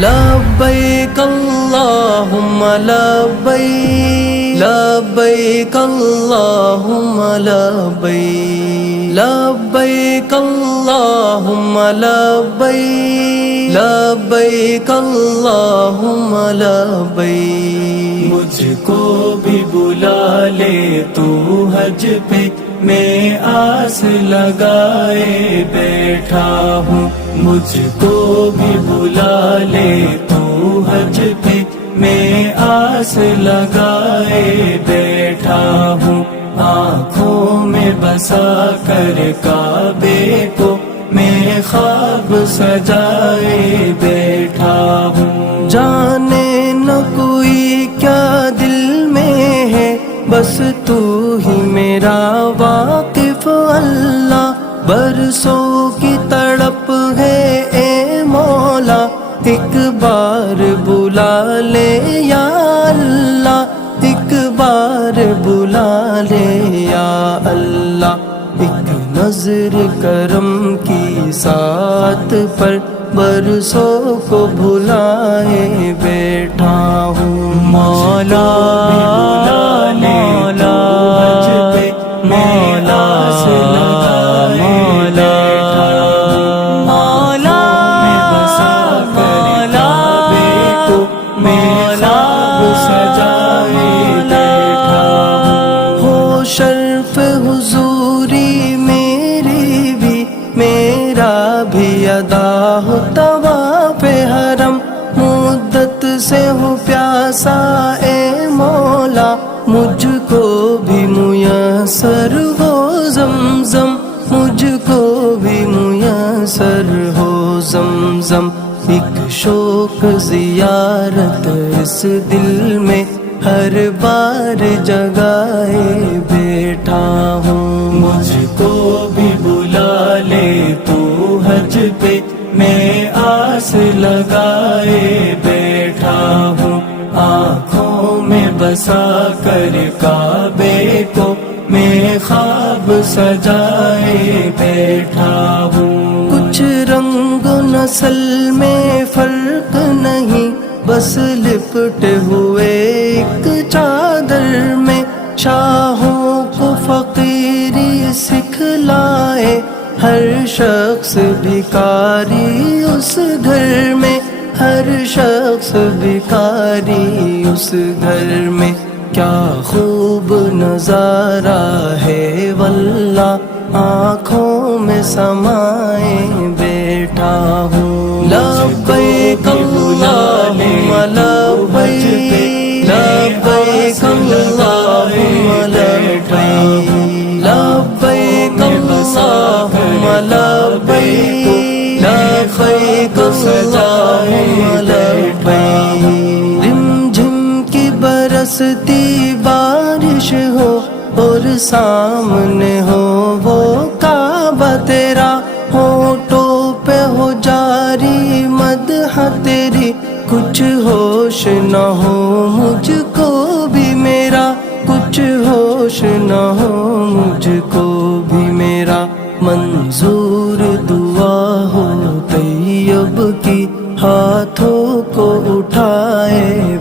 لبیک اللہم لبیک لبیک اللہم لبیک لبیک اللہم لبیک لبیک اللہم لبیک مجھ کو بھی بلا لے تو حج پہ، میں آس لگائے بیٹھا ہوں۔ مجھ کو بھی بلا لے تو حج پہ، میں آس لگائے بیٹھا ہوں۔ آنکھوں میں بسا کر کعبے کو میں خواب سجائے بیٹھا ہوں۔ جانے نہ کوئی کیا دل میں ہے، بس تو ہی میرا واقف اللہ۔ برسوں کی تڑپ ہے اے مولا، ایک بار بلا لے یا اللہ، ایک بار بلا لے یا اللہ۔ ایک نظر کرم کی ساتھ پر برسوں کو بھلائے بیٹھا ہوں۔ مولا مولا مولا مولا مولا مولا مولا سجائے بیٹھا ہو شرف حضوری میری بھی، میرا بھی ادا ہو طواف حرم۔ مدت سے ہوں پیاسا اے مولا، مجھ کو بھی میسر ہو زمزم، مجھ کو بھی میسر ہو زمزم۔ ایک شوق زیارت اس دل میں ہر بار جگائے بیٹھا ہوں۔ مجھ کو بھی بلا لے تو حج پہ، میں آس لگائے بیٹھا ہوں۔ آنکھوں میں بسا کر کعبے کو میں خواب سجائے بیٹھا ہوں۔ کچھ رنگ و نسل میں فرق نہیں، بس لپٹے ہوئے ایک چادر میں۔ شاہوں کو فقیری سکھلائے ہر شخص بھکاری اس گھر میں، ہر شخص بھکاری اس گھر میں۔ کیا خوب نظارہ ہے واللہ، آنکھوں میں سمائے بیٹھا ہوں۔ لبیک اللہم لبیک لبیک اللہم لبیک لبیک اللہم لبیک لبیک اللہم لبیک۔ رم جھم کی برستی بارش ہو اور سامنے ہو وہ کعبہ تیرا، ہونٹوں پہ ہو جاری مدح تیری، کچھ ہوش نہ ہو مجھ کو بھی میرا، کچھ ہوش نہ ہو مجھ کو بھی میرا۔ منظور دعا ہو طیب کی، ہاتھوں کو اٹھائے